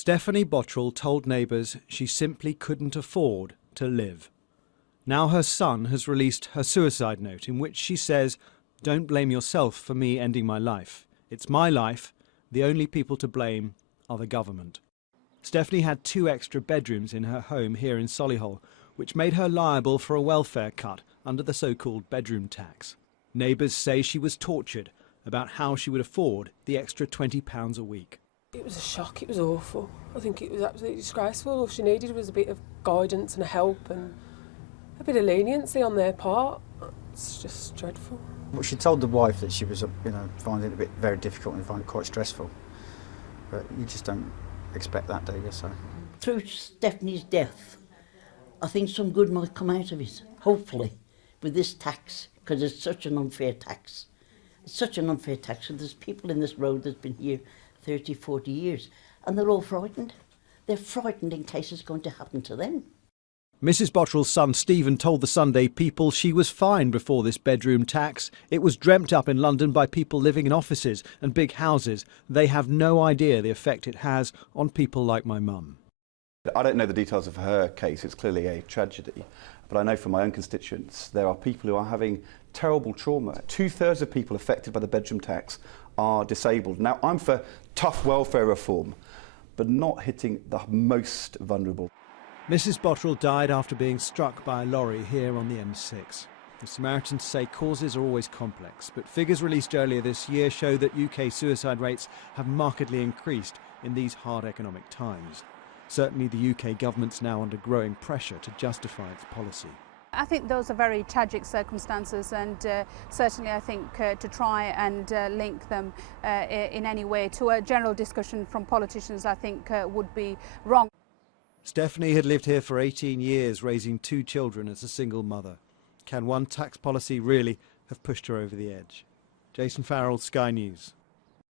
Stephanie Bottrell told neighbours she simply couldn't afford to live. Now her son has released her suicide note in which she says, "Don't blame yourself for me ending my life. It's my life. The only people to blame are the government." Stephanie had 2 extra bedrooms in her home here in Solihull, which made her liable for a welfare cut under the so-called bedroom tax. Neighbours say she was tortured about how she would afford the extra £20 a week. It was a shock, it was awful. I think it was absolutely disgraceful. All she needed was a bit of guidance and help and a bit of leniency on their part. It's just dreadful. Well, she told the wife that she was, finding it very difficult and finding it quite stressful. But you just don't expect that, do you? So. Through Stephanie's death, I think some good might come out of it, hopefully, with this tax, because it's such an unfair tax. It's such an unfair tax, and there's people in this road that's been here 30, 40 years, and they're all frightened. They're frightened in case it's going to happen to them. Mrs. Bottrell's son Stephen told the Sunday People she was fine before this bedroom tax. It was dreamt up in London by people living in offices and big houses. They have no idea the effect it has on people like my mum. I don't know the details of her case, it's clearly a tragedy, but I know from my own constituents there are people who are having terrible trauma. 2/3 of people affected by the bedroom tax are disabled. Now, I'm for tough welfare reform, but not hitting the most vulnerable. Mrs. Bottrell died after being struck by a lorry here on the M6. The Samaritans say causes are always complex, but figures released earlier this year show that UK suicide rates have markedly increased in these hard economic times. Certainly the UK government's now under growing pressure to justify its policy. I think those are very tragic circumstances, and certainly I think to try and link them in any way to a general discussion from politicians I think would be wrong. Stephanie had lived here for 18 years, raising 2 children as a single mother. Can one tax policy really have pushed her over the edge? Jason Farrell, Sky News.